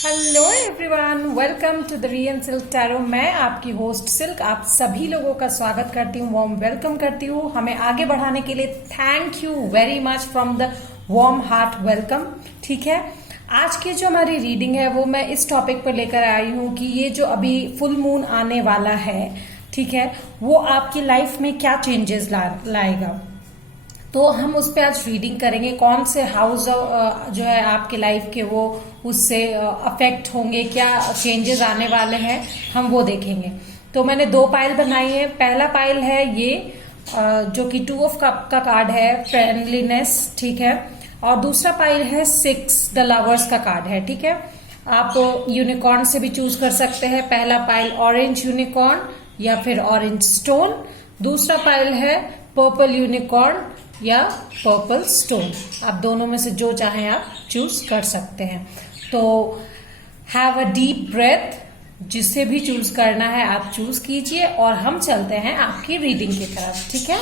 Hello everyone, welcome to the Rian silk tarot. मैं आपकी host silk आप सभी लोगों का स्वागत करती हूँ, वार्म वेलकम करती हूँ। हमें आगे बढ़ाने के लिए thank you very much from the warm heart welcome. ठीक है, आज की जो हमारी रीडिंग है वो मैं इस टॉपिक पर लेकर आई हूँ कि ये जो अभी फुल मून आने वाला है, ठीक है, वो आपकी लाइफ में क्या चेंजेस लाएगा। तो हम उस पर आज रीडिंग करेंगे, कौन से हाउस जो है आपके लाइफ के वो उससे अफेक्ट होंगे, क्या चेंजेस आने वाले हैं, हम वो देखेंगे। तो मैंने दो पाइल बनाई है। पहला पाइल है ये जो कि 2 ऑफ कप का कार्ड है, फ्रेंडलीनेस, ठीक है। और दूसरा पाइल है 6 द लवर्स का कार्ड है, ठीक है। आप यूनिकॉर्न से भी चूज कर सकते हैं। पहला पाइल ऑरेंज यूनिकॉर्न या फिर ऑरेंज स्टोन, दूसरा पाइल है पर्पल यूनिकॉर्न या पर्पल स्टोन। आप दोनों में से जो चाहें आप चूज कर सकते हैं। तो हैव अ डीप ब्रेथ, जिसे भी चूज करना है आप चूज कीजिए और हम चलते हैं आपकी रीडिंग की तरफ, ठीक है।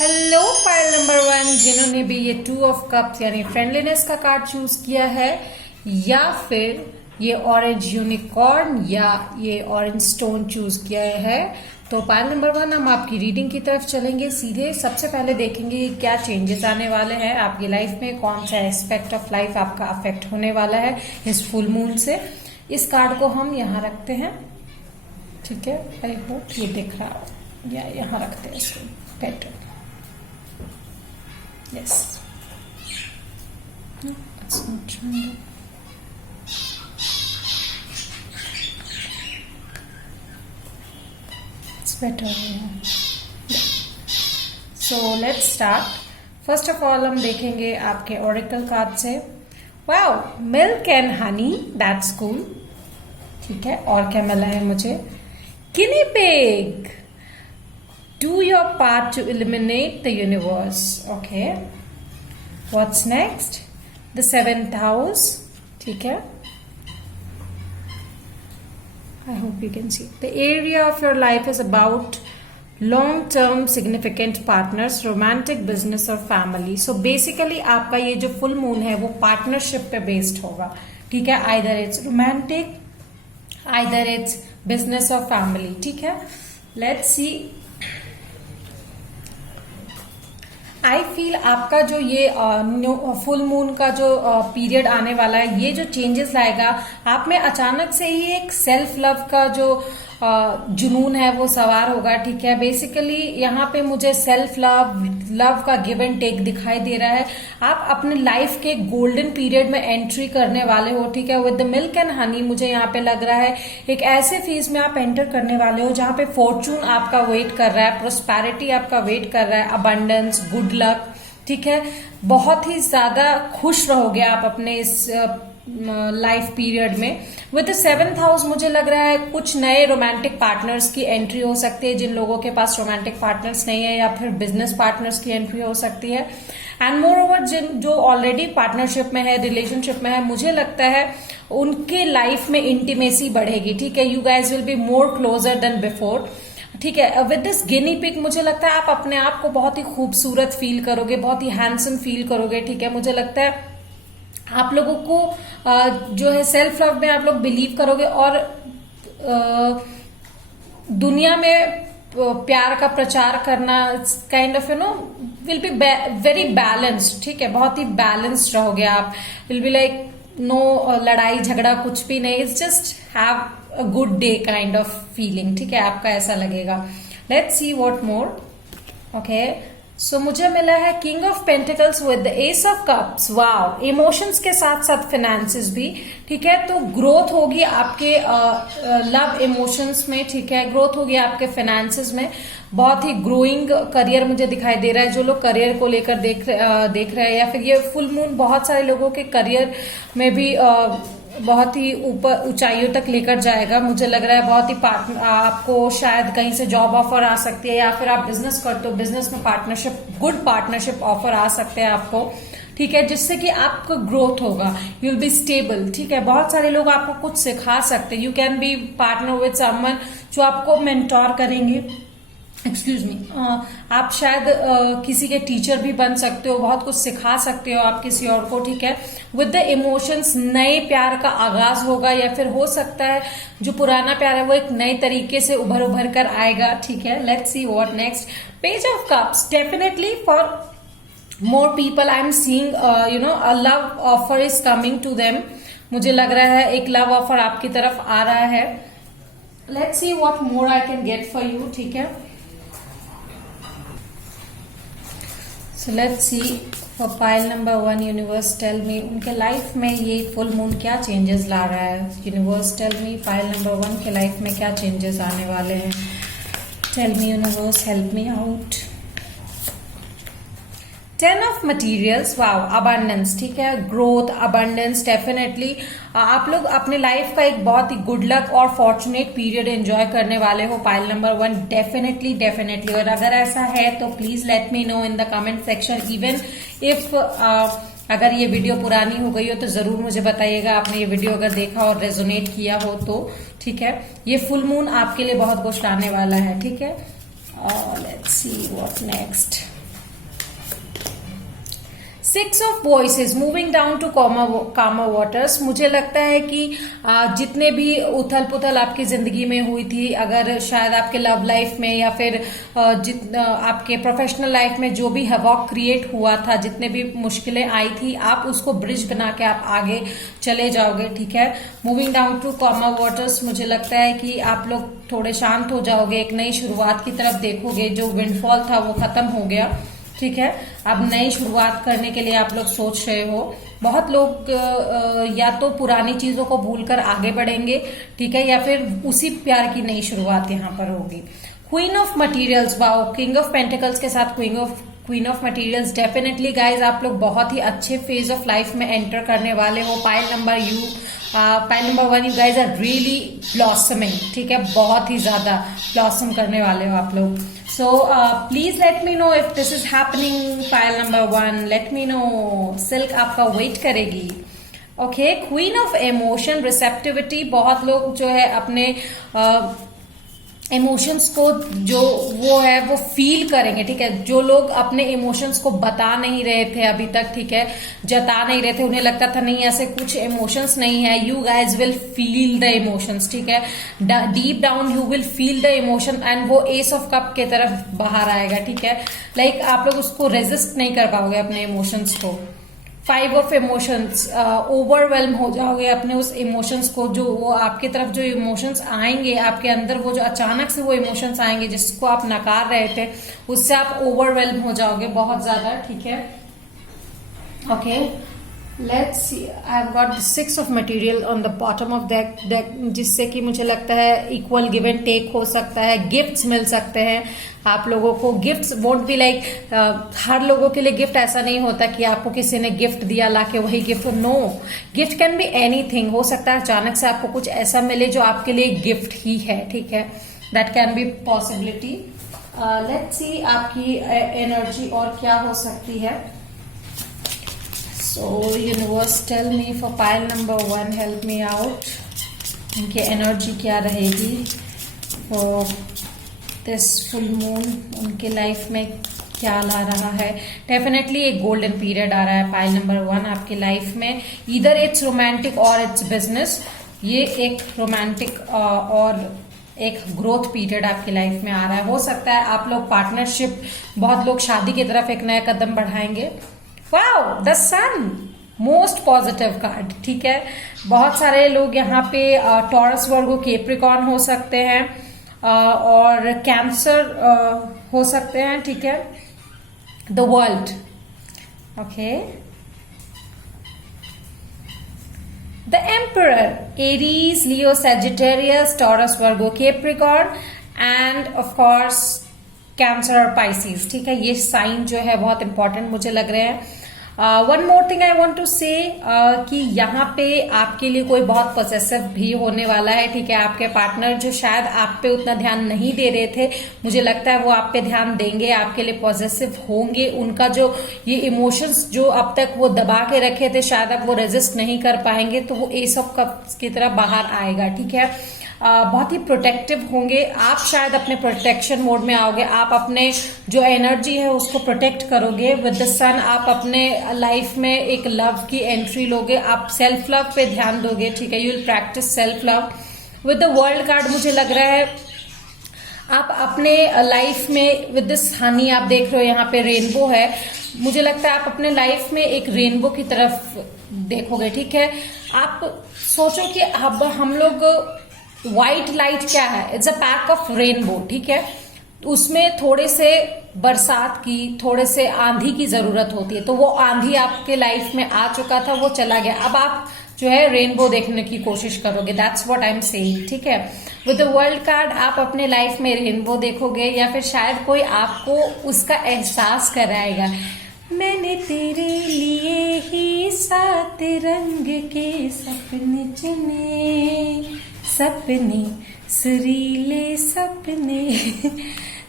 हेलो पाइल नंबर 1, जिन्होंने भी ये 2 ऑफ कप्स यानी फ्रेंडलीनेस का कार्ड चूज किया है या फिर ये ऑरेंज यूनिकॉर्न या ये ऑरेंज स्टोन चूज किया है, तो पाइल नंबर 1 हम आपकी रीडिंग की तरफ चलेंगे सीधे। सबसे पहले देखेंगे क्या चेंजेस आने वाले हैं आपकी लाइफ में, कौन सा एस्पेक्ट ऑफ लाइफ आपका अफेक्ट होने वाला है इस फुल मून से। इस कार्ड को हम यहाँ रखते हैं, ठीक है। आई होप ये दिख रहा हो, या यहाँ रखते हैं इसको better. Yes, better. So let's start. First of all हम देखेंगे आपके ओरेकल कार्ड से। Wow, milk and honey, that's cool, ठीक है। और क्या मिला है मुझे? Guinea pig, do your part two eliminate the universe. Okay, what's next? The 7th house, ठीक है। I hope you can see. The area of your life is about long-term significant partners, romantic, business और family. So basically आपका ये जो full moon है वो partnership पे based होगा, ठीक है। Either it's romantic, either it's business और family, ठीक है। Let's see. आई फील आपका जो ये फुल मून का जो पीरियड आने वाला है, ये जो चेंजेस लाएगा आप में, अचानक से ही एक सेल्फ लव का जो जुनून है वो सवार होगा, ठीक है। बेसिकली यहाँ पे मुझे सेल्फ लव का गिव एंड टेक दिखाई दे रहा है। आप अपने लाइफ के गोल्डन पीरियड में एंट्री करने वाले हो, ठीक है। With the milk and honey मुझे यहाँ पे लग रहा है एक ऐसे फेज में आप एंटर करने वाले हो जहाँ पे फॉर्चून आपका वेट कर रहा है, प्रोस्पेरिटी आपका वेट कर रहा है, अबंडेंस, गुड लक, ठीक है। बहुत ही ज्यादा खुश रहोगे आप अपने इस लाइफ पीरियड में। विद द 7th हाउस मुझे लग रहा है कुछ नए रोमांटिक पार्टनर्स की एंट्री हो सकती है, जिन लोगों के पास रोमांटिक पार्टनर्स नहीं है, या फिर बिजनेस पार्टनर्स की एंट्री हो सकती है। एंड मोर ओवर जिन जो ऑलरेडी पार्टनरशिप में है, रिलेशनशिप में है, मुझे लगता है उनके लाइफ में इंटीमेसी बढ़ेगी, ठीक है। You guys will be more closer then before, ठीक है। विद दिस गिनी पिग मुझे लगता है आप अपने आप को बहुत ही खूबसूरत फील करोगे, बहुत ही हैंडसम फील करोगे, ठीक है। मुझे लगता है आप लोगों को जो है सेल्फ लव में आप लोग बिलीव करोगे और दुनिया में प्यार का प्रचार करना kind of will be very balanced, ठीक है। बहुत ही बैलेंस्ड रहोगे आप। विल बी लाइक नो लड़ाई झगड़ा कुछ भी नहीं, it's just have a good day kind of feeling, ठीक है। आपका ऐसा लगेगा। Let's see what more. Okay, so मुझे मिला है king of pentacles with the ace of cups. Wow, emotions के साथ साथ फिनेंसेस भी, ठीक है। तो ग्रोथ होगी आपके लव इमोशंस में, ठीक है। ग्रोथ होगी आपके फाइनेंसेस में। बहुत ही ग्रोइंग करियर मुझे दिखाई दे रहा है। जो लोग करियर को लेकर देख रहे हैं, या फिर ये फुल मून बहुत सारे लोगों के करियर में भी बहुत ही ऊपर ऊंचाइयों तक लेकर जाएगा। मुझे लग रहा है बहुत ही आपको शायद कहीं से जॉब ऑफर आ सकती है, या फिर आप बिजनेस करते हो, बिजनेस में पार्टनरशिप, गुड पार्टनरशिप ऑफर आ सकते हैं आपको, ठीक है। जिससे कि आपको ग्रोथ होगा, यू विल बी स्टेबल, ठीक है। बहुत सारे लोग आपको कुछ सिखा सकते हैं। You can be partner with someone जो आपको मेंटोर करेंगे, एक्सक्यूज मी, आप शायद किसी के टीचर भी बन सकते हो, बहुत कुछ सिखा सकते हो आप किसी और को, ठीक है। विद द इमोशंस नए प्यार का आगाज होगा, या फिर हो सकता है जो पुराना प्यार है वो एक नए तरीके से उभर कर आएगा, ठीक है। Let's see what next. Page of cups, definitely for more people I am seeing a love offer is coming to them. मुझे लग रहा है एक लव ऑफर आपकी तरफ आ रहा है। Let's see what more I can get for you, ठीक है। So let's see for pile number 1, universe tell me उनके लाइफ में ये फुल मून क्या चेंजेस ला रहा है। Universe tell me pile number 1 के लाइफ में क्या चेंजेस आने वाले हैं। Tell me universe, help me out. 10 of materials, wow, abundance, ठीक है। ग्रोथ, अबंडेंस, डेफिनेटली आप लोग अपने लाइफ का एक बहुत ही गुड लक और फॉर्चुनेट पीरियड एंजॉय करने वाले हो पाइल नंबर 1, डेफिनेटली डेफिनेटली। और अगर ऐसा है तो please let me know in the comment section. Even if अगर ये वीडियो पुरानी हो गई हो तो जरूर मुझे बताइएगा, आपने ये वीडियो अगर देखा और रेजोनेट किया हो तो, ठीक है। ये फुल मून आपके लिए बहुत कुछ लाने वाला है, ठीक है। Let's see what next. 6 of voices moving down to calmer waters. मुझे लगता है कि जितने भी उथल पुथल आपकी जिंदगी में हुई थी, अगर शायद आपके लव लाइफ में या फिर आपके प्रोफेशनल लाइफ में जो भी हवॉक क्रिएट हुआ था, जितने भी मुश्किलें आई थी, आप उसको ब्रिज बना के आप आगे चले जाओगे, ठीक है। Moving down to calmer waters, मुझे लगता है कि आप लोग थोड़े शांत हो जाओगे, एक नई शुरुआत की तरफ देखोगे। जो विंडफॉल था वो खत्म हो गया, ठीक है। अब नई शुरुआत करने के लिए आप लोग सोच रहे हो। बहुत लोग या तो पुरानी चीजों को भूलकर आगे बढ़ेंगे, ठीक है, या फिर उसी प्यार की नई शुरुआत यहाँ पर होगी। Queen of materials, wow, king of pentacles के साथ queen of materials, definitely guys आप लोग बहुत ही अच्छे फेज ऑफ लाइफ में एंटर करने वाले हो। Pile number 1, you guys are really blossoming, ठीक है, बहुत ही ज्यादा ब्लॉसम करने वाले हो आप लोग। So please let me know if this is happening, pile number 1, let me know। Silk आपका वेट करेगी, okay. Queen of emotion, receptivity, बहुत लोग जो है अपने इमोशंस को जो वो है वो फील करेंगे, ठीक है। जो लोग अपने इमोशंस को बता नहीं रहे थे अभी तक, ठीक है, जता नहीं रहे थे, उन्हें लगता था नहीं ऐसे कुछ इमोशंस नहीं है, you guys will feel the emotions, ठीक है। Deep down you will feel the emotion and वो एस ऑफ कप के तरफ बाहर आएगा, ठीक है। लाइक आप लोग उसको रेजिस्ट नहीं कर पाओगे अपने इमोशंस को। 5 ऑफ इमोशंस, ओवरवेल्म हो जाओगे अपने उस इमोशंस को, जो वो आपके तरफ जो इमोशंस आएंगे आपके अंदर, वो जो अचानक से वो इमोशंस आएंगे जिसको आप नकार रहे थे, उससे आप ओवरवेल्म हो जाओगे बहुत ज्यादा, ठीक है। Okay, let's see, I have got 6 of material on the bottom of deck, जिससे कि मुझे लगता है इक्वल गिव एंड टेक हो सकता है, गिफ्ट्स मिल सकते हैं आप लोगों को। गिफ्ट्स वोंट बी लाइक, हर लोगों के लिए गिफ्ट ऐसा नहीं होता कि आपको किसी ने गिफ्ट दिया लाके वही gift, no, gift can be anything. हो सकता है अचानक से आपको कुछ ऐसा मिले जो आपके लिए गिफ्ट ही है, ठीक है, that can be possibility. Let's see आपकी एनर्जी और क्या हो सकती है। So universe tell me for pile number 1, help me out। उनकी एनर्जी क्या रहेगी for this full moon, उनके लाइफ में क्या ला रहा है। डेफिनेटली एक गोल्डन पीरियड आ रहा है पाइल नंबर 1 आपकी लाइफ में। ईदर इट्स रोमांटिक और इट्स बिजनेस। ये एक रोमांटिक और एक ग्रोथ पीरियड आपकी लाइफ में आ रहा है। हो सकता है आप लोग पार्टनरशिप, बहुत लोग शादी की तरफ एक नया कदम बढ़ाएंगे। Wow, the sun, most positive card, ठीक है। बहुत सारे लोग यहाँ पे टॉरस, वर्गो, कैप्रिकॉर्न हो सकते हैं और कैंसर हो सकते हैं, ठीक है। The world, okay. The emperor, Aries, Leo, Sagittarius, taurus, Virgo, Capricorn end of course cancer और पाइसिस, ठीक है। ये साइन जो है बहुत इंपॉर्टेंट मुझे लग रहे हैं। One more thing I want to say कि यहाँ पे आपके लिए कोई बहुत पॉसेसिव भी होने वाला है, ठीक है। आपके पार्टनर जो शायद आप पे उतना ध्यान नहीं दे रहे थे, मुझे लगता है वो आप पे ध्यान देंगे, आपके लिए पॉसेसिव होंगे। उनका जो ये इमोशंस जो अब तक वो दबा के रखे थे, शायद अब वो रेजिस्ट नहीं कर पाएंगे, तो वो एस ऑफ कप्स की तरह बाहर आएगा, ठीक है। बहुत ही प्रोटेक्टिव होंगे। आप शायद अपने प्रोटेक्शन मोड में आओगे, आप अपने जो एनर्जी है उसको प्रोटेक्ट करोगे। विद द सन आप अपने लाइफ में एक लव की एंट्री लोगे, आप सेल्फ लव पे ध्यान दोगे, ठीक है, you will practice self love. With the world card मुझे लग रहा है आप अपने लाइफ में विद दिस हनी, आप देख रहे हो यहाँ पे रेनबो है, मुझे लगता है आप अपने लाइफ में एक रेनबो की तरफ देखोगे, ठीक है। आप सोचो कि अब हम लोग व्हाइट लाइट क्या है, it's a pack of rainbow, ठीक है। उसमें थोड़े से बरसात की, थोड़े से आंधी की जरूरत होती है, तो वो आंधी आपके लाइफ में आ चुका था, वो चला गया, अब आप जो है रेनबो देखने की कोशिश करोगे। That's what I am saying, ठीक है। विद द वर्ल्ड कार्ड आप अपने लाइफ में रेनबो देखोगे, या फिर शायद कोई आपको उसका एहसास कराएगा, मैंने तेरे लिए ही 7 रंग के सपने चुने, सपने सुरीले सपने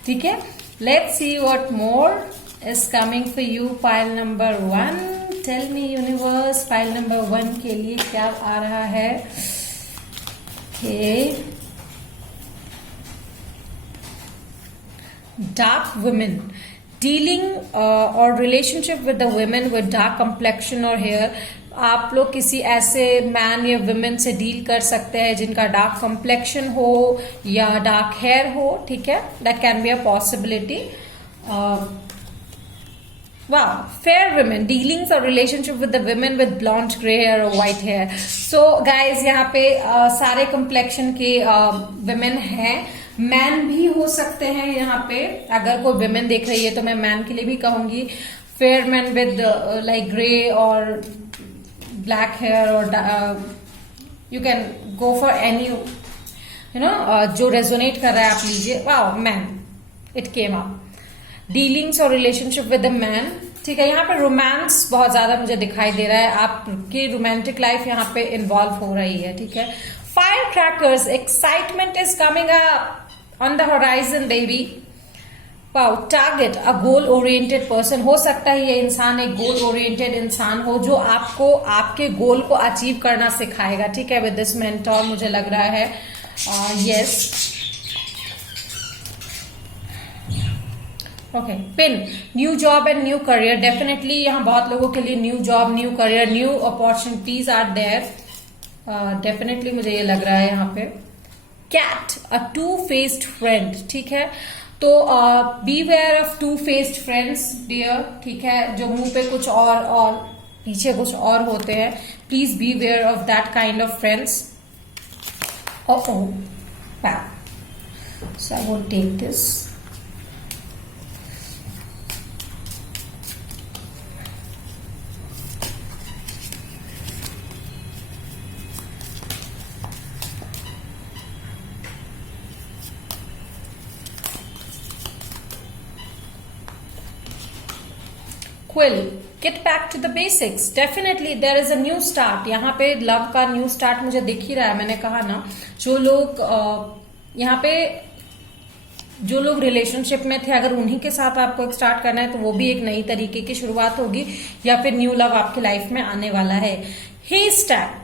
ठीक है। Let's see what more is coming for you. File number 1, tell me universe, file number 1 के लिए क्या आ रहा है। ओके, डार्क वुमेन, डीलिंग और relationship with the women with dark complexion और हेयर। आप लोग किसी ऐसे मैन या वुमेन से डील कर सकते हैं जिनका डार्क कंप्लेक्शन हो या डार्क हेयर हो, ठीक है, that can be a possibility. वाह, फेयर वुमेन, डीलिंग्स और relationship with the women with blond grey hair और व्हाइट हेयर। सो गाइज यहाँ पे सारे कंप्लेक्शन के वुमेन हैं, मैन भी हो सकते हैं यहाँ पे। अगर कोई वुमेन देख रही है तो मैं मैन के लिए भी कहूंगी, fair man with like grey और ब्लैक हेयर, और you can go for any you know जो रेजोनेट कर रहा है आप लीजिए। Wow, man, it came up, dealings और रिलेशनशिप विद अ मैन, ठीक है। यहाँ पे रोमांस बहुत ज्यादा मुझे दिखाई दे रहा है, आपकी रोमांटिक लाइफ यहाँ पे इन्वॉल्व हो रही है, ठीक है। Fire crackers, excitement is coming up on the horizon baby. Wow, target, a goal oriented person, हो सकता है ये इंसान एक गोल ओरिएंटेड इंसान हो जो आपको आपके गोल को अचीव करना सिखाएगा, ठीक है। विद दिस मेंटोर मुझे लग रहा है, yes, okay. Pin, new job and new career, definitely यहाँ बहुत लोगों के लिए new job, new career, new opportunities are there, definitely मुझे ये लग रहा है यहाँ पे। Cat, a two faced friend, ठीक है। तो beware of two faced friends dear, ठीक है, जो मुंह पे कुछ और पीछे कुछ और होते हैं, please beware of that kind of friends. So I will take this. Quill, get back to the basics, definitely there is a new start. यहाँ पे लव का न्यू स्टार्ट मुझे दिख ही रहा है, मैंने कहा ना, जो लोग यहाँ पे जो लोग रिलेशनशिप में थे, अगर उन्हीं के साथ आपको एक स्टार्ट करना है तो वो भी एक नई तरीके की शुरुआत होगी, या फिर न्यू लव आपकी लाइफ में आने वाला है। हे स्टैक,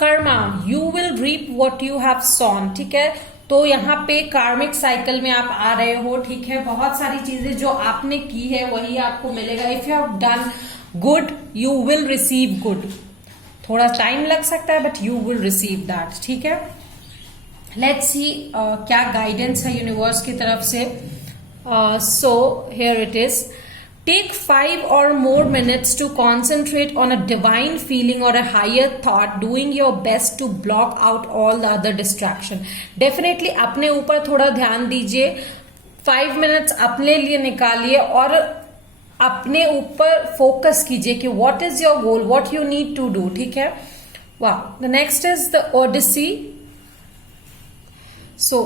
कर्मा, you will reap what you have sown, ठीक है। तो यहाँ पे कार्मिक साइकिल में आप आ रहे हो, ठीक है। बहुत सारी चीजें जो आपने की है वही आपको मिलेगा। If you have done good you will receive good, थोड़ा टाइम लग सकता है but you will receive that, ठीक है। लेट्स सी क्या गाइडेंस है यूनिवर्स की तरफ से। So here it is, take 5 or more minutes to concentrate on a divine feeling or a higher thought, doing your best to block out all the other distraction. Definitely अपने ऊपर थोड़ा ध्यान दीजिए, 5 minutes अपने लिए निकालिए और अपने ऊपर फोकस कीजिए कि what is your goal, what you need to do, ठीक है। वाह, the next is the Odyssey. So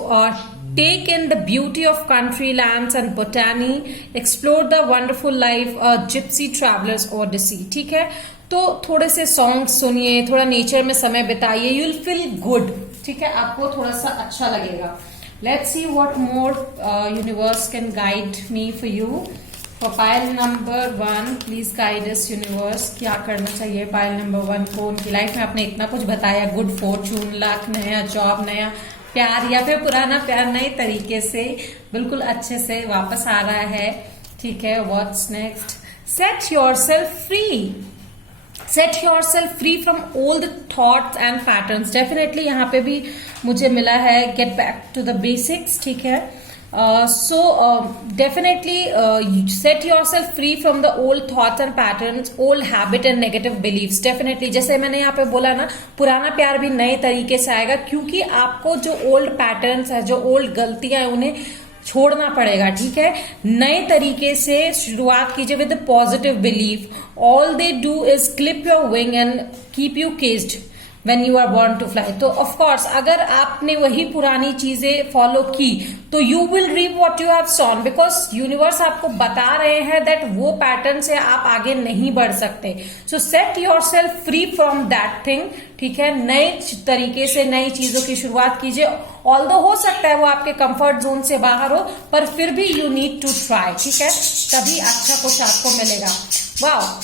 take in the beauty of country lands and botany, explore the wonderful life, gypsy traveler's odyssey, ठीक है। तो थोड़े से songs सुनिए, थोड़ा नेचर में समय बिताइए, यू विल फील गुड, ठीक है, आपको थोड़ा सा अच्छा लगेगा। Let's see what more universe can guide me for you for pile number 1 please guide us universe, क्या करना चाहिए पाइल नंबर 1 को उनकी लाइफ में। आपने इतना कुछ बताया, गुड फॉर्चून, लक, नया जॉब, नया प्यार या फिर पुराना प्यार नए तरीके से बिल्कुल अच्छे से वापस आ रहा है, ठीक है। What's next? Set yourself free, set yourself free from old thoughts and patterns. Definitely यहाँ पे भी मुझे मिला है get back to the basics, ठीक है। So definitely set yourself free from the old thoughts and patterns, old habit and negative beliefs. Definitely जैसे मैंने यहाँ पे बोला ना, पुराना प्यार भी नए तरीके से आएगा, क्योंकि आपको जो ओल्ड पैटर्न्स है, जो ओल्ड गलतियां है, उन्हें छोड़ना पड़ेगा, ठीक है। नए तरीके से शुरुआत कीजिए with positive belief. All they do is clip your wing and keep you caged when you are born to fly। तो of course अगर आपने वही पुरानी चीजें फॉलो की तो you will reap what you have sown, because universe आपको बता रहे हैं that वो पैटर्न से आप आगे नहीं बढ़ सकते। So set yourself free from that thing, ठीक है। नए तरीके से नई चीजों की शुरुआत कीजिए। ऑल्दो हो सकता है वो आपके कंफर्ट जोन से बाहर हो, पर फिर भी यू नीड टू ट्राई, ठीक है, तभी अच्छा कुछ आपको मिलेगा। Wow,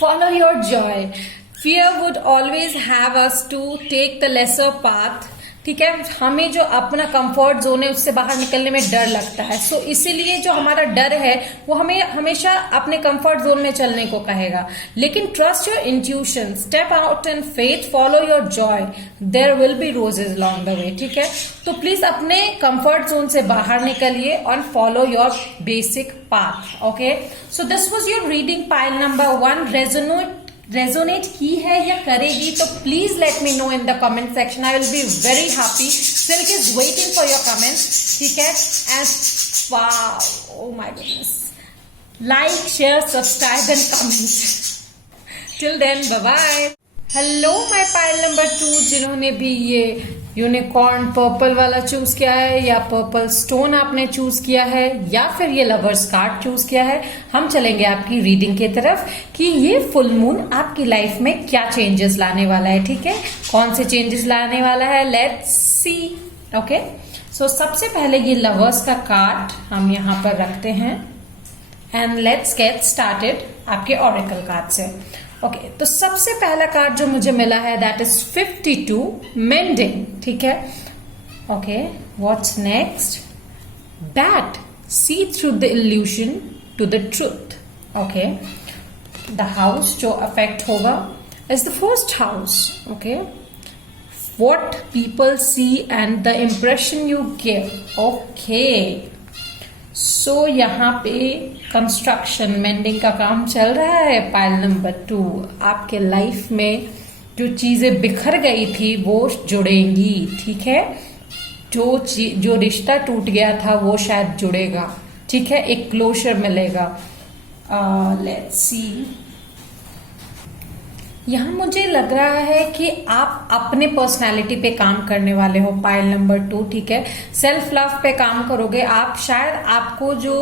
follow your Joy. Fear would always have us to take the lesser path, ठीक है। हमें जो अपना कंफर्ट जोन है उससे बाहर निकलने में डर लगता है। सो इसीलिए जो हमारा डर है वो हमें हमेशा अपने कंफर्ट जोन में चलने को कहेगा। लेकिन trust your intuition, step out in faith, follow your joy, there will be roses along the way, ठीक है। तो प्लीज अपने कंफर्ट जोन से बाहर निकलिए और follow your basic path, okay. So this was your reading pile number 1। Resonate की है या करेगी तो please let me know in the comment section. I will be very happy. Silk is waiting for your comments, ठीक है। And wow, oh my goodness, like, share, subscribe and comment. Till then, bye bye. Hello my pile number 2, जिन्होंने भी ये unicorn purple वाला choose किया है, या purple stone आपने चूज किया है, या फिर ये लवर्स कार्ड चूज किया है, हम चलेंगे आपकी रीडिंग की तरफ कि ये फुल मून आपकी लाइफ में क्या चेंजेस लाने वाला है, ठीक है। कौन से चेंजेस लाने वाला है, लेट्स सी, ओके। सो सबसे पहले ये लवर्स का कार्ड हम यहाँ पर रखते हैं एंड लेट्स गेट स्टार्टेड आपके ऑरेकल कार्ड से, ओके। तो सबसे पहला कार्ड जो मुझे मिला है दैट इज 52 मेंडिंग, ठीक है, okay. What's next? But, see through the illusion to the truth, okay. The house जो अफेक्ट होगा is the first house, okay. What people see and the impression you give, okay. So यहाँ पे construction, mending का काम चल रहा है। Pile number 2, आपके लाइफ में जो चीजें बिखर गई थी वो जुड़ेंगी, ठीक है। जो रिश्ता टूट गया था वो शायद जुड़ेगा, ठीक है, एक क्लोजर मिलेगा। लेट्स सी, यहाँ मुझे लग रहा है कि आप अपने पर्सनालिटी पे काम करने वाले हो, पाइल नंबर 2, ठीक है। सेल्फ लव पे काम करोगे आप। शायद आपको जो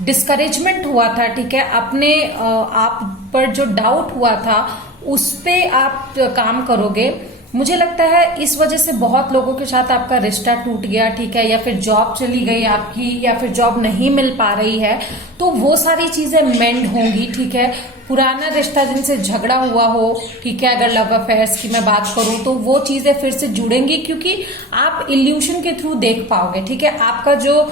डिस्करेजमेंट हुआ था, ठीक है, अपने आप पर जो डाउट हुआ था उस पे आप काम करोगे। मुझे लगता है इस वजह से बहुत लोगों के साथ आपका रिश्ता टूट गया, ठीक है, या फिर जॉब चली गई आपकी, या फिर जॉब नहीं मिल पा रही है, तो वो सारी चीजें मेंड होंगी, ठीक है। पुराना रिश्ता जिनसे झगड़ा हुआ हो, ठीक है, अगर लव अफेयर्स की मैं बात करूं तो वो चीजें फिर से जुड़ेंगी, क्योंकि आप इल्यूशन के थ्रू देख पाओगे, ठीक है। आपका जो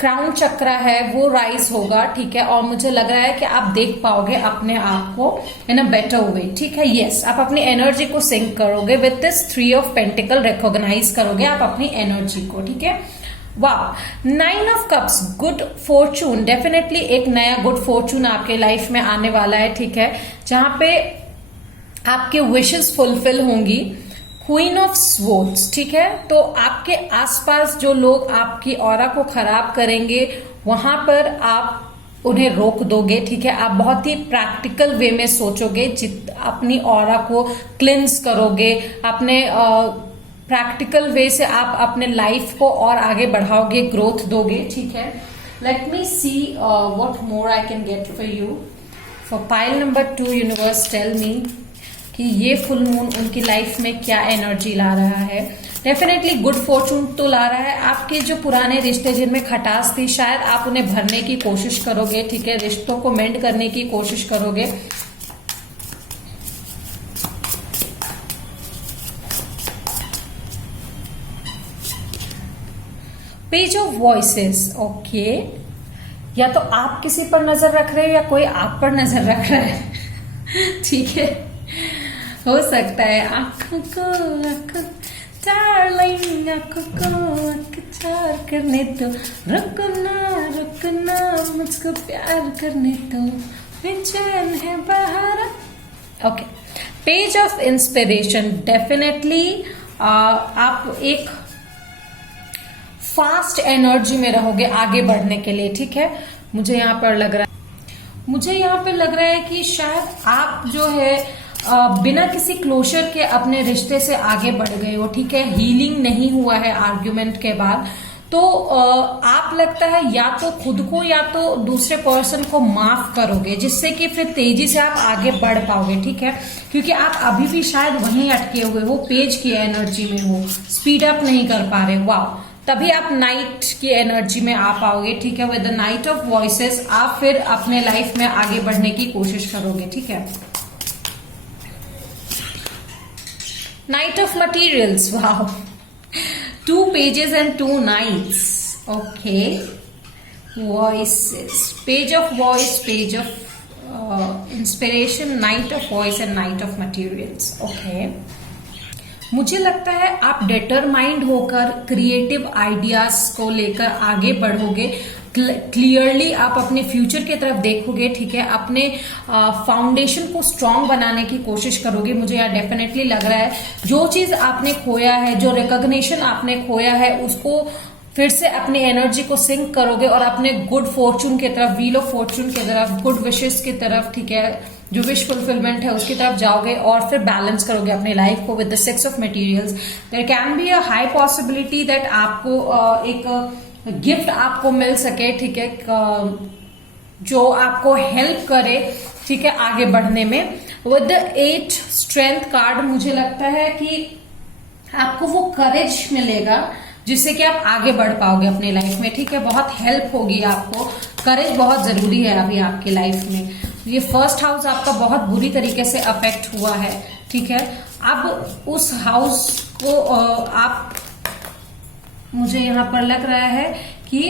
क्राउन चक्र है वो राइज होगा, ठीक है, और मुझे लग रहा है कि आप देख पाओगे अपने आप को इन अ बेटर वे, ठीक है। यस, आप अपनी एनर्जी को सिंक करोगे with this 3 of pentacle, recognise करोगे आप अपनी एनर्जी को, ठीक है। वाह, 9 of cups, good fortune, definitely एक नया गुड फॉर्चून आपके लाइफ में आने वाला है, ठीक है, जहां पे आपके विशेस फुलफिल होंगी। क्वीन ऑफ स्वॉर्ड्स, ठीक है, तो आपके आसपास जो लोग आपकी ऑरा को खराब करेंगे वहां पर आप उन्हें रोक दोगे, ठीक है। आप बहुत ही प्रैक्टिकल वे में सोचोगे, अपनी ऑरा को क्लिंस करोगे, अपने प्रैक्टिकल वे से आप अपने लाइफ को और आगे बढ़ाओगे, ग्रोथ दोगे, ठीक है। Let me see what more I can get for you. For pile number 2, universe tell me कि ये फुल मून उनकी लाइफ में क्या एनर्जी ला रहा है। डेफिनेटली गुड फॉर्चून तो ला रहा है। आपके जो पुराने रिश्ते जिनमें खटास थी, शायद आप उन्हें भरने की कोशिश करोगे, ठीक है, रिश्तों को मेंड करने की कोशिश करोगे। पेज ऑफ वॉइसेस, ओके, या तो आप किसी पर नजर रख रहे हो या कोई आप पर नजर रख रहा है ठीक है, हो सकता है। आंखों को आंखों डार्लिंग, आंखों को आंख चार करने दो, रुकना मुझको प्यार करने दो, बेचैन है बाहर। Okay, page of inspiration, definitely आप एक फास्ट एनर्जी में रहोगे आगे बढ़ने के लिए, ठीक है। मुझे यहाँ पर लग रहा है कि शायद आप जो है बिना किसी क्लोजर के अपने रिश्ते से आगे बढ़ गए हो, ठीक है। हीलिंग नहीं हुआ है आर्ग्यूमेंट के बाद, तो आप लगता है या तो खुद को या तो दूसरे पर्सन को माफ करोगे, जिससे कि फिर तेजी से आप आगे बढ़ पाओगे, ठीक है। क्योंकि आप अभी भी शायद वहीं अटके हुए हो, पेज की एनर्जी में हो, स्पीड अप नहीं कर पा रहे। वाह, तभी आप नाइट की एनर्जी में आ पाओगे, ठीक है। With the night of voices आप फिर अपने लाइफ में आगे बढ़ने की कोशिश करोगे, ठीक है। नाइट ऑफ मटीरियल्स, वाह, 2 pages and 2 knights, okay. Voices, page of voice, page of inspiration, knight of voice and knight of materials, okay. मुझे लगता है आप डिटरमाइंड होकर क्रिएटिव आइडियाज को लेकर आगे बढ़ोगे। क्लियरली आप अपने फ्यूचर की तरफ देखोगे, ठीक है। अपने फाउंडेशन को स्ट्रांग बनाने की कोशिश करोगे। मुझे यहाँ डेफिनेटली लग रहा है जो चीज आपने खोया है, जो रिकॉग्निशन आपने खोया है, उसको फिर से अपनी एनर्जी को सिंक करोगे और अपने गुड फॉर्चून की तरफ, व्हील ऑफ फॉर्चून की तरफ, गुड विशेस की तरफ, ठीक है, जो विश फुलफिलमेंट है उसकी तरफ जाओगे और फिर बैलेंस करोगे अपनी लाइफ को with the 6 of materials. There can be a high possibility that आपको एक गिफ्ट आपको मिल सके, ठीक है, जो आपको हेल्प करे, ठीक है, आगे बढ़ने में। विद द 8 स्ट्रेंथ कार्ड मुझे लगता है कि आपको वो करेज मिलेगा जिससे कि आप आगे बढ़ पाओगे अपनी लाइफ में, ठीक है। बहुत हेल्प होगी आपको, करेज बहुत जरूरी है अभी आपकी लाइफ में। ये फर्स्ट हाउस आपका बहुत बुरी तरीके से अफेक्ट हुआ है, ठीक है। अब उस हाउस को आप, मुझे यहां पर लग रहा है कि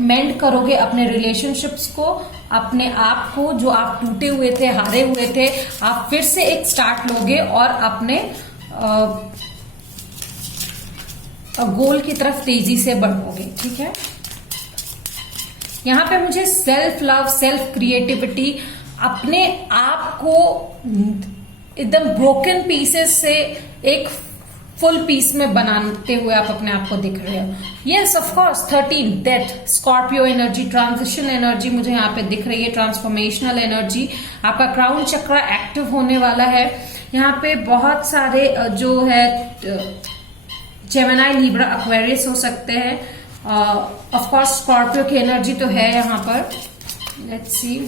मेंड करोगे अपने रिलेशनशिप्स को, अपने आप को, जो आप टूटे हुए थे, हारे हुए थे, आप फिर से एक स्टार्ट लोगे और अपने गोल की तरफ तेजी से बढ़ोगे, ठीक है। यहां पे मुझे सेल्फ लव, सेल्फ क्रिएटिविटी, अपने आप को एकदम ब्रोकन पीसेस से एक फुल पीस में बनाते हुए आप अपने आप को दिख रहे हो। Yes, of course 13 death, Scorpio energy, transition energy मुझे यहाँ पे दिख रही है, ट्रांसफॉर्मेशनल एनर्जी। आपका क्राउन चक्र एक्टिव होने वाला है। यहाँ पे बहुत सारे जो है जेमिनी, लिब्रा, एक्वेरियस हो सकते हैं। ऑफ कोर्स स्कॉर्पियो की एनर्जी तो है यहाँ पर। Let's see,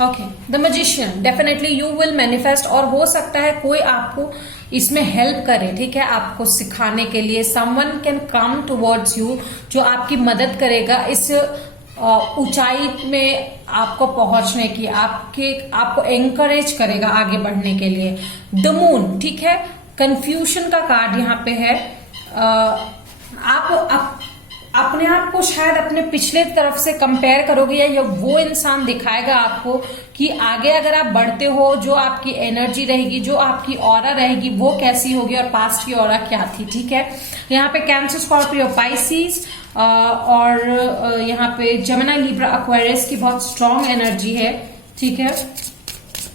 okay, the magician, definitely you will manifest, और हो सकता है कोई आपको इसमें हेल्प करे, ठीक है, आपको सिखाने के लिए। Someone can come towards you, जो आपकी मदद करेगा इस ऊंचाई में आपको पहुंचने की, आपको एंकरेज करेगा आगे बढ़ने के लिए। द मून, ठीक है, कंफ्यूजन का कार्ड यहाँ पे है। आप अपने आप को शायद अपने पिछले तरफ से कंपेयर करोगे, या वो इंसान दिखाएगा आपको कि आगे अगर आप बढ़ते हो, जो आपकी एनर्जी रहेगी, जो आपकी ऑरा रहेगी, वो कैसी होगी और पास्ट की ऑरा क्या थी, ठीक है। यहाँ पे कैंसर, स्कॉर्पियो, पाइसिस और यहाँ पे जेमिनी, लिब्रा, एक्वेरियस की बहुत स्ट्रॉन्ग एनर्जी है, ठीक है।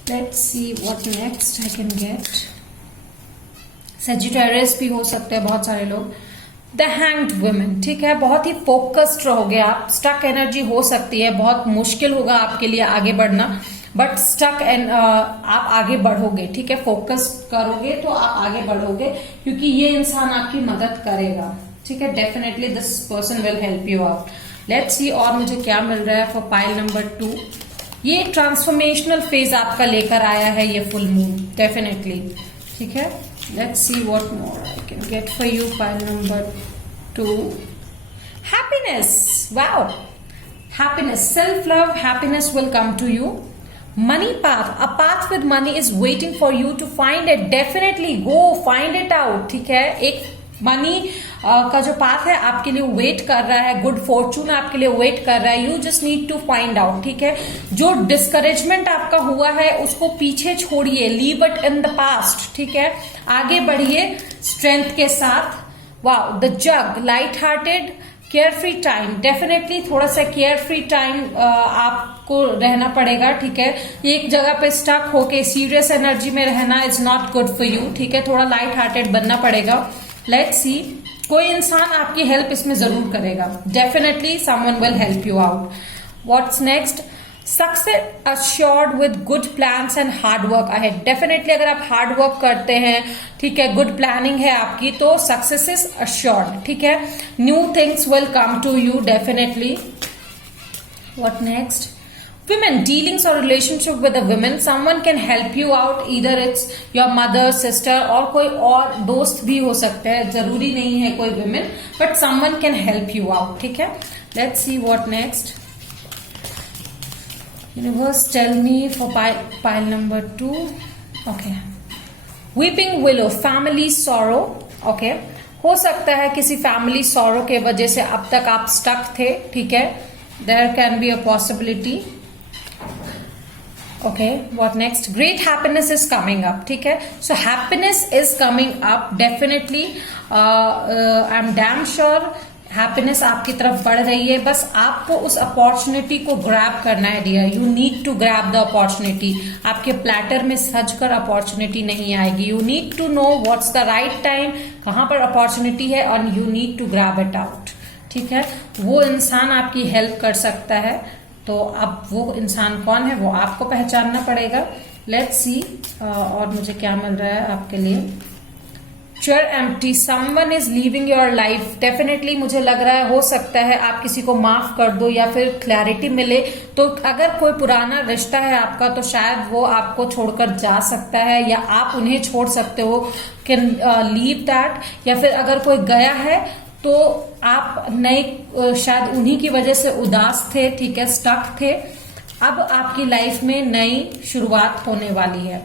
Let's see what next I can gate. Sagittarius भी हो सकते हैं बहुत सारे लोग। द हैंग्ड वुमेन, ठीक है, बहुत ही फोकस्ड रहोगे आप। स्टक एनर्जी हो सकती है, बहुत मुश्किल होगा आपके लिए आगे बढ़ना, बट स्टक एंड आप आगे बढ़ोगे, ठीक है। फोकस करोगे तो आप आगे बढ़ोगे, क्योंकि ये इंसान आपकी मदद करेगा, ठीक है। Definitely this person will help you out. Let's see और मुझे क्या मिल रहा है फॉर पाइल नंबर 2। ये एक ट्रांसफॉर्मेशनल फेज आपका लेकर आया है ये फुल मून, डेफिनेटली। ठीक है, let's see what more I can get for you. Pile number 2, happiness. Wow, happiness, self-love, happiness will come to you. Money path, a path with money is waiting for you to find it. Definitely go find it out. ठीक है, एक money का जो path है आपके लिए wait कर रहा है, गुड फॉर्चून आपके लिए वेट कर रहा है। You just need to find out. ठीक है, जो डिस्करेजमेंट आपका हुआ है उसको पीछे छोड़िए, leave it in the past. ठीक है, आगे बढ़िए स्ट्रेंथ के साथ। Wow, the jug, light hearted, care free time. Definitely थोड़ा सा केयर फ्री टाइम आपको रहना पड़ेगा। ठीक है, एक जगह पे स्टक होके सीरियस एनर्जी में रहना is not good for you. ठीक है, थोड़ा लाइट हार्टेड बनना पड़ेगा। लेट्स सी, कोई इंसान आपकी हेल्प इसमें जरूर करेगा। Definitely someone will help you out. What's next? Success assured with good plans and hard work ahead. Definitely अगर आप हार्ड वर्क करते हैं, ठीक है, गुड प्लानिंग है आपकी, तो सक्सेस इज अश्योर्ड। ठीक है, new things will come to you definitely. What next? Women, dealings or relationship with a woman, someone can help you out, either it's your mother, sister और कोई और दोस्त भी हो सकते हैं, जरूरी नहीं है कोई women, but someone can help you out. ठीक है, let's see what next. Universe, tell me for pile number 2. Okay, weeping willow, family sorrow. Okay, हो सकता है किसी family sorrow के वजह से अब तक आप stuck थे। ठीक है, there can be a possibility. Okay, what next? Great happiness is coming up. ठीक है, so happiness is coming up definitely. I'm damn sure happiness आपकी तरफ बढ़ रही है। बस आपको उस अपॉर्चुनिटी को ग्रैब करना है dear. You need to grab the opportunity. आपके प्लेटर में सज कर अपॉर्चुनिटी नहीं आएगी। You need to know what's the right time, कहाँ पर अपॉर्चुनिटी है, और you need to grab it out. ठीक है, वो इंसान आपकी हेल्प कर सकता है, तो अब वो इंसान कौन है वो आपको पहचानना पड़ेगा। लेट्स सी और मुझे क्या मिल रहा है आपके लिए। Chair empty, someone is leaving your life. Definitely मुझे लग रहा है, हो सकता है आप किसी को माफ कर दो या फिर क्लैरिटी मिले। तो अगर कोई पुराना रिश्ता है आपका तो शायद वो आपको छोड़कर जा सकता है, या आप उन्हें छोड़ सकते हो, कैन लीव दैट। या फिर अगर कोई गया है तो आप नई शायद उन्हीं की वजह से उदास थे। ठीक है, स्टक थे। अब आपकी लाइफ में नई शुरुआत होने वाली है।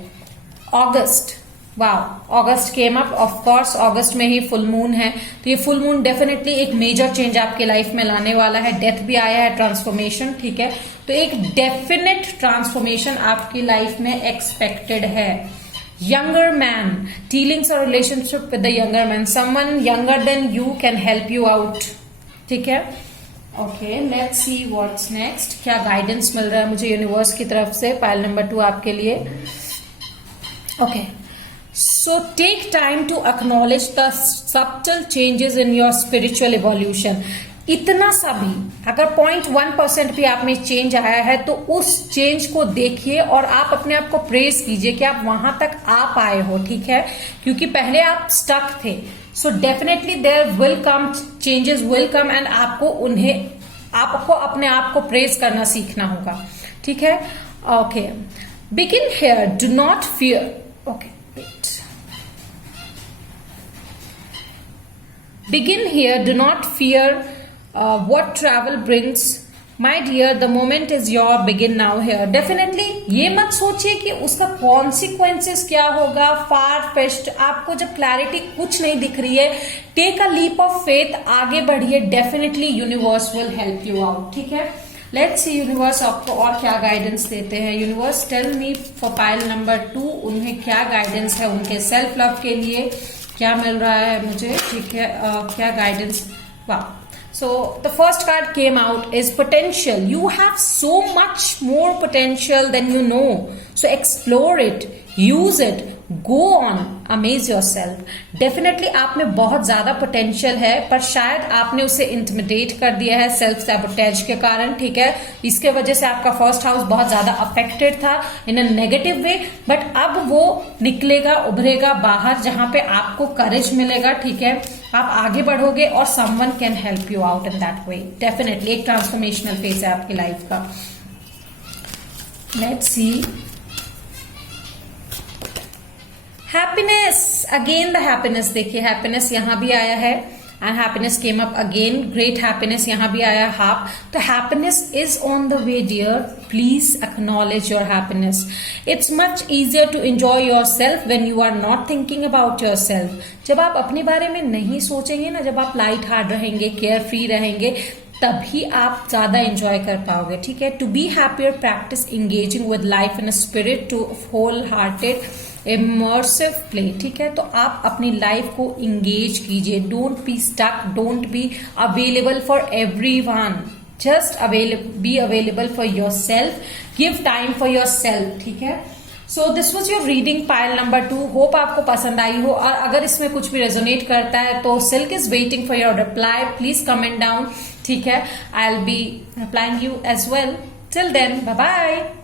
August, wow, August came up. Of course अगस्त में ही फुल मून है, तो ये फुल मून डेफिनेटली एक मेजर चेंज आपके लाइफ में लाने वाला है। डेथ भी आया है, ट्रांसफॉर्मेशन। ठीक है, तो एक डेफिनेट ट्रांसफॉर्मेशन आपकी लाइफ में एक्सपेक्टेड है। Younger man, dealings or relationship with the younger man, someone younger than you can help you out. ठीक है, okay, let's see what's next. क्या गाइडेंस मिल रहा है मुझे यूनिवर्स की तरफ से पाइल नंबर 2 आपके लिए। Okay, so take time to acknowledge the subtle changes in your spiritual evolution. इतना सा भी अगर 0.1% भी आप में चेंज आया है तो उस चेंज को देखिए और आप अपने आप को प्रेज कीजिए कि आप वहां तक आ पाए हो। ठीक है, क्योंकि पहले आप स्टक थे। So definitely there will come changes, will come, and आपको अपने आप को प्रेज करना सीखना होगा। ठीक है, okay, begin here, do not fear. Okay, wait, begin here, do not fear what travel brings. My dear, the moment is your, begin now here. Definitely ये मत सोचिए कि उसका consequences क्या होगा, far fetched। आपको जब clarity कुछ नहीं दिख रही है, take a leap of faith, आगे बढ़िए। Definitely universe will help you out। ठीक है, लेट्स सी यूनिवर्स आपको और क्या गाइडेंस देते हैं। Universe, tell me for pile number 2, उन्हें क्या गाइडेंस है उनके सेल्फ लव के लिए, क्या मिल रहा है मुझे। ठीक है, क्या गाइडेंस। वाह, so the first card came out is potential. You have so much more potential than you know, so explore it, use it, go on, amaze yourself. Definitely आप में बहुत ज्यादा पोटेंशियल है, पर शायद आपने उसे इंटिमिडेट कर दिया है सेल्फ सैबोटेज के कारण। ठीक है, इसके वजह से आपका फर्स्ट हाउस बहुत ज्यादा अफेक्टेड था इन अ नेगेटिव वे, बट अब वो निकलेगा, उभरेगा बाहर, जहां पे आपको करेज मिलेगा। ठीक है, आप आगे बढ़ोगे और someone can help you out in that way. Definitely एक ट्रांसफॉर्मेशनल फेज है आपकी लाइफ का। Let's see. Happiness, again the happiness, देखिए हैप्पीनेस यहां भी आया है and happiness came up again, great happiness यहां भी आया हाफ। तो happiness is on the way dear, please acknowledge your happiness. It's much easier to enjoy yourself when you are not thinking about yourself. जब आप अपने बारे में नहीं सोचेंगे ना, जब आप लाइट हार्ट रहेंगे, केयर फ्री रहेंगे, तभी आप ज्यादा एंजॉय कर पाओगे। ठीक है, to be happier practise engaging with life in a spirit to wholehearted immersive play. ठीक है, तो आप अपनी लाइफ को इंगेज कीजिए, don't be stuck, don't be available for everyone, just be available for yourself, give time for yourself. ठीक है, so this was your reading pile number 2। Hope आपको पसंद आई हो, और अगर इसमें कुछ भी रेजोनेट करता है तो silk is waiting for your reply, please comment down. ठीक है, I will be replying you as well. Till then, bye bye.